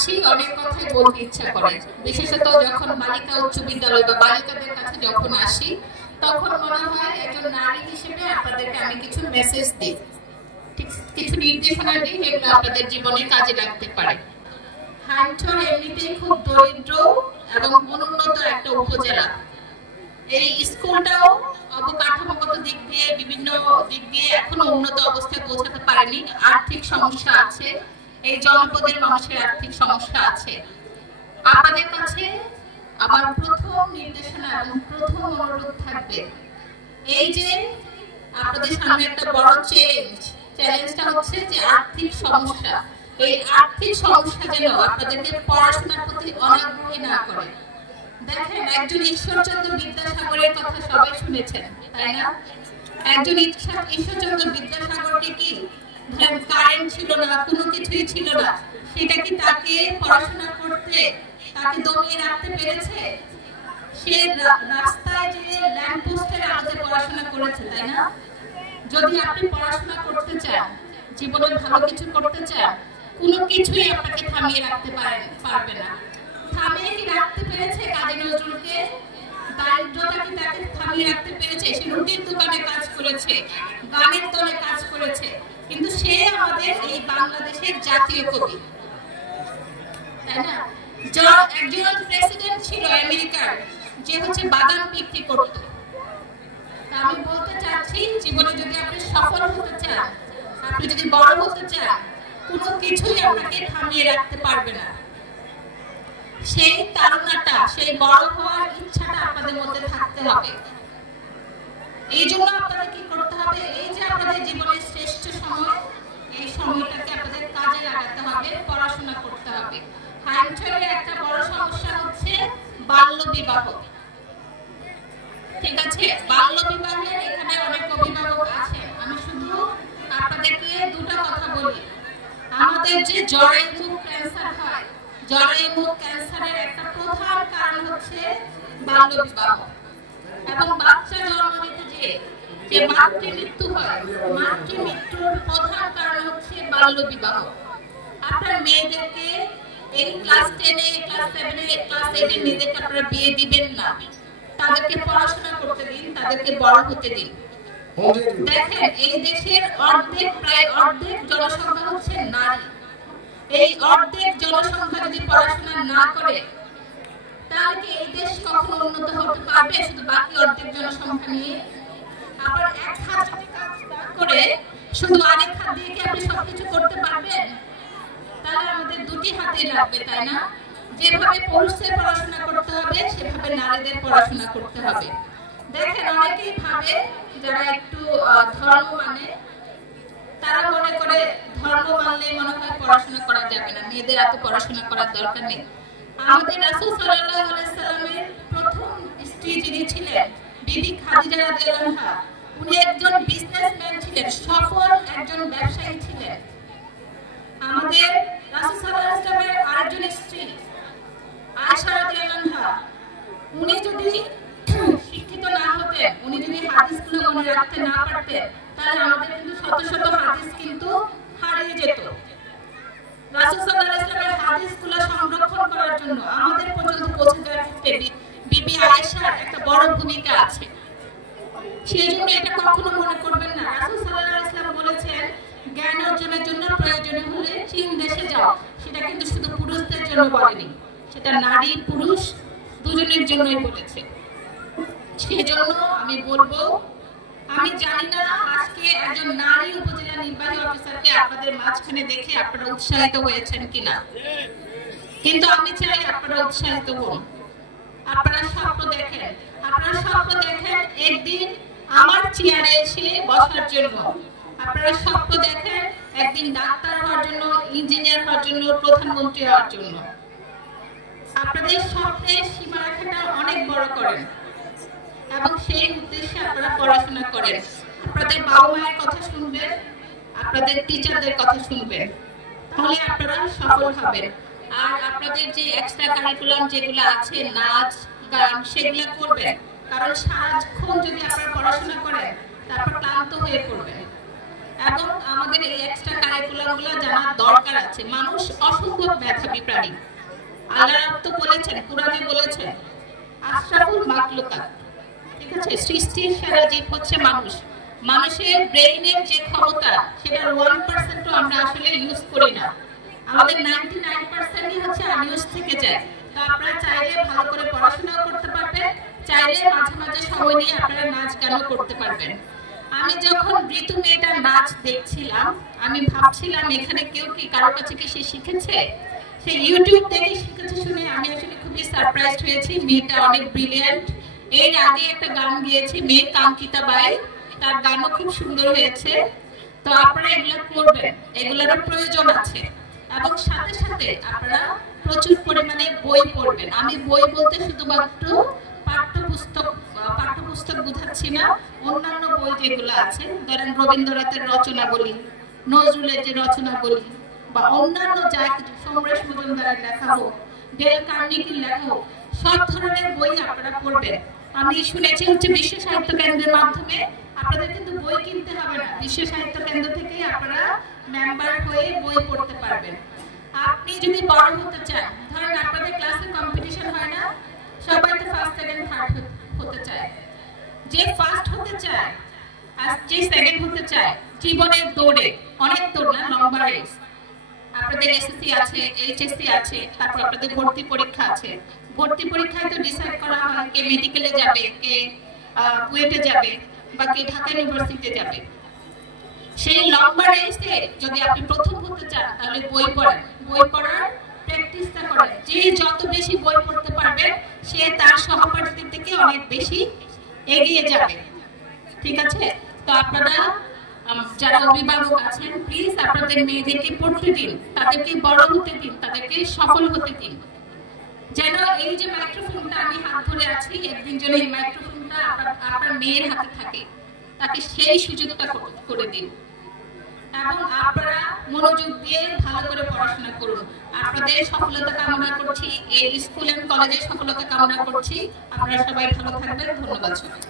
আসি অনেক কথাই বলতে ইচ্ছা করে, বিশেষত যখন বালিকা উচ্চ বিদ্যালয় বা বালিকাদের কাছে যখন আসি তখন মনে হয় একজন নারী হিসেবে আপনাদেরকে আমি কিছু মেসেজ দিই, কিছু নির্দেশনা দিই যেগুলো আপনাদের জীবনে কাজে লাগতে পারে। হাইমচর এমনিতেই খুব দরিদ্র এবং অনুন্নত একটা উপজেলা। এই স্কুলটাও অবকাঠামোগত দিক দিয়ে বিভিন্ন দিক দিয়ে এখনো উন্নত অবস্থায় পৌঁছাতে পারেনি। আর্থিক সমস্যা আছে, এই জনপদের মানুষের আর্থিক সমস্যা আছে। আপনাদের কাছে আমার প্রথম নির্দেশনা এবং প্রথম অনুরোধ থাকবে, এই যে আপনাদের সামনে একটা বড় চ্যালেঞ্জটা হচ্ছে যে আর্থিক সমস্যা। এই আর্থিক সমস্যা যেন আপনাদেরকে পড়াশোনার প্রতি অনাগ্রহী না করে। দেখেন, একজন ঈশ্বরচন্দ্র বিদ্যাসাগরের কথা সবাই শুনেছেন, তাই না? একজন ঈশ্বরচন্দ্র বিদ্যাসাগরকে কি ধরেন কারেন্ট ছিল না, কোনো কিছুই ছিল না, সেটা কি তাকে পড়াশোনা করতে তাকে দমিয়ে রাখতে পেরেছে? সে রাস্তায় যে ল্যাম্প পোস্টের আলোতে পড়াশোনা করেছে, তাই না? যদি আপনি পড়াশোনা করতে চান, জীবনে ভালো কিছু করতে চান, কোনো কিছুই আপনাকে থামিয়ে রাখতে পারবে না। থামিয়ে কি রাখতে পেরেছে কাজী নজরুলকে? দারিদ্রতা কি তাকে থামিয়ে রাখতে পেরেছে? সে রুটির দোকানে কাজ করেছে, গানের দলে কাজ করেছে, কিন্তু সে আমাদের এই বাংলাদেশের জাতীয় কবি, তাই না? একজন প্রেসিডেন্ট ছিল আমেরিকার, যে হচ্ছে বাদাম বিক্রি করত। আমি বলতে চাচ্ছি, জীবনে যদি আপনি সফল হতে চান, আপনি যদি বড় হতে চান, কোনো কিছুই আপনাকে থামিয়ে রাখতে পারবে না। সেই তাড়নাটা, সেই বড় হওয়ার ইচ্ছাটা আপনাদের মধ্যে থাকতে হবে। এই জন্য আপনাদের কি করতে হবে? এই যে আপনাদের জীবনের শ্রেষ্ঠ সময়, এই সময়টাকে আপনাদের কাজে লাগাতে হবে, পড়াশোনা করতে হবে। হাইমচরের একটা বড় সমস্যা হচ্ছে বাল্য বিবাহ। ঠিক আছে, বাল্য বিবাহের এখানে অনেক অভিভাবক আছে। আমি শুধু আপনাদেরকে দুটো কথা বলি। আমাদের যে জরায়ুমুখ ক্যান্সার হয়, জরায়ুমুখ ক্যান্সারের একটা প্রধান কারণ হচ্ছে বাল্য বিবাহ। এবং বাচ্চা জন্ম দিতে যে মাতৃমৃত্যু হয়, মাতৃমৃত্যুর প্রধান কারণ হচ্ছে বাল্য বিবাহ। আপনার মেয়েদেরকে এই ক্লাস 10-এ, ক্লাস 7-এ, ক্লাস 8-এ মেয়েদেরকে আপনারা বিয়ে দিবেন না। তাদেরকে পড়াশোনা করতে দিন, তাদেরকে বড় হতে দিন। দেখেন, এই দেশের প্রায় অর্ধেক জনসংখ্যা হচ্ছে নারী। এই অর্ধেক জনসংখ্যা যদি পড়াশোনা না করে, তাহলে কি এই দেশ কখনো উন্নত হতে পারবে? শুধু বাকি অর্ধেক জনসংখ্যা নিয়ে আবার এক হাত যদি কাজ না করে শুধু আরেক হাত দিয়ে কি আপনি সবকিছু করতে পারবেন? তাহলে আমাদের দুটি হাতেই লাগবে, তাই না? যেভাবে পুরুষদের পড়াশোনা করতে হবে, সেভাবে নারীদের পড়াশোনা করতে হবে। দেখেন, অনেকেই ভাবে, যারা একটু ধর্ম মানে, তারা মনে করে ধর্ম মানলে মনে হয় পড়াশোনা করা যাবে না, মেয়েদের এত পড়াশোনা করার দরকার নেই। আমাদের রাসূল সাল্লাল্লাহু আলাইহি সাল্লামের প্রথম স্ত্রী যিনি ছিলেন, বিবি খাদিজা রাদিয়াল্লাহু আনহা, উনি একজন বিজনেসম্যান ছিলেন, সফল একজন ব্যবসায়ী ছিলেন। আমাদের রাসূল সাল্লাল্লাহু আলাইহি সাল্লামের আরেকজন স্ত্রী আয়েশা রাদিয়াল্লাহু আনহা, উনি যদি শিক্ষিত না হতেন, উনি যদি হাদিসগুলো মনে রাখতে না পারতেন, তাহলে আমাদের কিন্তু শত শত হাদিস কিন্তু হারিয়ে যেত। রাসূল সাল্লাল্লাহু আলাইহি ওয়াসাল্লামের হাদিসগুলো সংরক্ষণ করার জন্য আমাদের পর্যন্ত পৌঁছে যাওয়ার ক্ষেত্রে বিবি আয়েশার একটা বড় ভূমিকা আছে। সেজন্য এটা কখনো মনে করবেন না। রাসূল সাল্লাল্লাহু আলাইহি ওয়াসাল্লাম বলেছেন, জ্ঞান অর্জনের জন্য প্রয়োজনীয় হলে চীন দেশে যাও। সেটা কিন্তু শুধু পুরুষদের জন্য বলেনি, সেটা নারী পুরুষ দুজনের জন্যই বলেছে। সেজন্য আমি বলবো, আমি জানি না আজকে একজন নারী উপজেলা নির্বাহী অফিসারকে আপনাদের মাঝখানে দেখে আপনারা উৎসাহিত হয়েছেন কিনা, কিন্তু আমি চাই আপনারা উৎসাহিত হন। আপনারা স্বপ্ন দেখেন, একদিন আমার চেয়ারে এসে বসার জন্য। আপনারা স্বপ্ন দেখেন একদিন ডাক্তার হওয়ার জন্য, ইঞ্জিনিয়ার হওয়ার জন্য, প্রধানমন্ত্রী হওয়ার জন্য। আপনাদের স্বপ্নের সীমারেখাটা অনেক বড় করেন এবং সেই উদ্দেশ্যে আপনারা পড়াশোনা করেন। আপনাদের বাবা মায়ের কথা শুনবেন, আপনাদের টিচারদের কথা শুনবেন, তাহলে আপনারা সফল হবেন। আর আপনাদের যে এক্সট্রা কারিকুলাম যেগুলো আছে, নাচ গান, সেগুলো করবেন। কারণ সারাক্ষণ যদি আপনারা পড়াশোনা করেন, তারপর ক্লান্ত হয়ে পড়বেন। এবং আমাদের এই এক্সট্রা কারিকুলামগুলো জানার দরকার আছে। মানুষ অসম্ভব মেধাবী প্রাণী। আল্লাহ তো বলেছেন, কোরআনে বলেছেন আশরাফুল মাখলুকাত, ঠিক আছে, সৃষ্টির সেরা জীব হচ্ছে মানুষ। মানুষের ব্রেইনের যে ক্ষমতা সেটার 1%ও আমরা আসলে ইউজ করি না। আমাদের 99%ই হচ্ছে আনইউজ থেকে যায়। তো আপনারা চাইলে ভালো করে পড়াশোনা করতে পারবেন, চাইলে মাঝে মাঝে সময় নিয়ে আপনারা নাচ গানও করতে পারবেন। আমি যখন ঋতু মেয়েটার নাচ দেখছিলাম, আমি ভাবছিলাম এখানে কেউ কি কারো কাছে কি সে শিখেছে, সে ইউটিউব দেখে শিখেছে শুনে আমি আসলে খুবই সারপ্রাইজড হয়েছি। মেয়েটা অনেক ব্রিলিয়ান্ট। এর আগে একটা গান গিয়েছে মেয়ে কাঙ্কিতা বাই, তার গানও খুব সুন্দর হয়েছে। তো আপনারা এগুলো করবেন, এগুলোরও প্রয়োজন আছে। এবং সাথে সাথে আপনারা প্রচুর পরিমাণে বই পড়বেন। আমি বই বলতে শুধুমাত্র পাঠ্যপুস্তক বোঝাচ্ছি না, অন্যান্য বই যেগুলো আছে, ধরেন রবীন্দ্রনাথের রচনাবলী, নজরুলের যে রচনাবলী, বা অন্যান্য যা কিছু, সমরেশ মজুমদারের লেখা হোক, ডেল কার্নেগির লেখা হোক, সব ধরনের বই আপনারা পড়বেন। আমি শুনেছি হচ্ছে বিশ্ব সাহিত্য কেন্দ্রের মাধ্যমে আপনাদের কিন্তু বই কিনতে হবে না, বিশ্ব সাহিত্য কেন্দ্র থেকে আপনারা মেম্বার হয়ে বই পড়তে পারবেন। আপনি যদি বড় হতে চান, ধরেন আপনাদের ক্লাসে কম্পিটিশন হয় না, সবাই তো ফার্স্ট সেকেন্ড থার্ড হতে চায়। যে ফার্স্ট হতে চায় আর যে সেকেন্ড হতে চায় জীবনের দৌড়ে, অনেক দৌড় না, লম্বা রেস। আপনাদের এসএসসি আছে, এইচএসসি আছে, তারপর আপনাদের ভর্তি পরীক্ষা আছে। ভর্তি পরীক্ষায় তো ডিসাইড করা হয় কে মেডিকেলে যাবে, কে কুয়েটে যাবে, বা কে ঢাকা ইউনিভার্সিটিতে যাবে। সেই লম্বা রেসে যদি আপনি প্রথম হতে চান তাহলে বই পড়েন, বই পড়ার প্র্যাকটিসটা করেন। যে যত বেশি বই পড়তে পারবেন সে তার সহপাঠীদের থেকে অনেক বেশি এগিয়ে যাবে, ঠিক আছে? তো আপনারা যারা অভিভাবক আছেন, প্লিজ আপনাদের মেয়েদেরকে পড়তে দিন, তাদেরকে বড় হতে দিন, তাদেরকে সফল হতে দিন। যেন এই যে মাইক্রোফোনটা আমি হাত ধরে আছি, একদিন যেন এই মাইক্রোফোনটা আপনার মেয়ের হাতে থাকে, তাকে সেই সুযোগটা করে দিন। এবং আপনারা মনোযোগ দিয়ে ভালো করে পড়াশোনা করুন। আপনাদের সফলতা কামনা করছি, এই স্কুল এন্ড কলেজের সফলতা কামনা করছি। আপনারা সবাই ভালো থাকবেন। ধন্যবাদ সবাই।